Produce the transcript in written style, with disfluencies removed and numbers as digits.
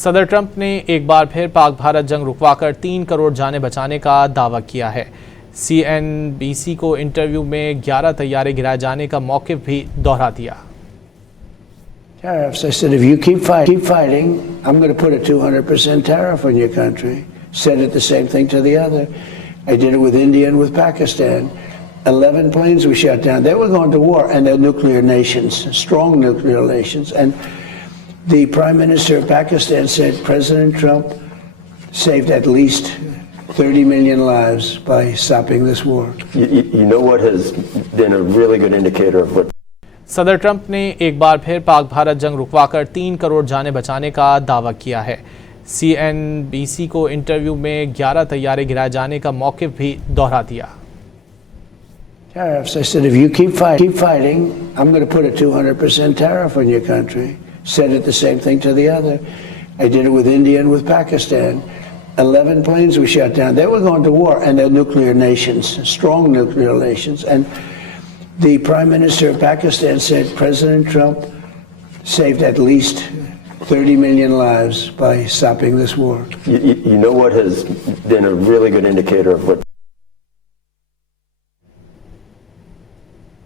सदर ट्रंप ने एक बार फिर पाक भारत जंग रुकवाकर 3 करोड़ जानें बचाने का दावा किया है। CNBC को इंटरव्यू में 11 तैयारे गिराए जाने का मौक़िफ़ भी दोहरा दिया। Tariffs. I said, if you keep fighting, I'm going to put a 200% tariff on your country. Said it the same thing to the other. I did it with India and with Pakistan. 11 planes we shot down. They were going to war, and they're nuclear nations, strong nuclear nations. And the Prime Minister of Pakistan said President Trump saved at least 30 million lives by stopping this war. You know what has been a really good indicator of what सदर Trump ने एक बार फिर पाक भारत जंग रुकवाकर 3 करोड़ जानें बचाने का दावा किया है। CNBC को इंटरव्यू में 11 तैयारे गिराए जाने का मौक़िफ़ भी दोहरा दिया। Tariffs. I said, if you keep fighting, I'm going to put a 200% tariff on your country. Said it the same thing to the other. I did it with India and with Pakistan. 11 planes we shot down. They were going to war, and they're nuclear nations, strong nuclear nations. And the Prime Minister of Pakistan said President Trump saved at least 30 million lives by stopping this war. you know what has been a really good indicator of what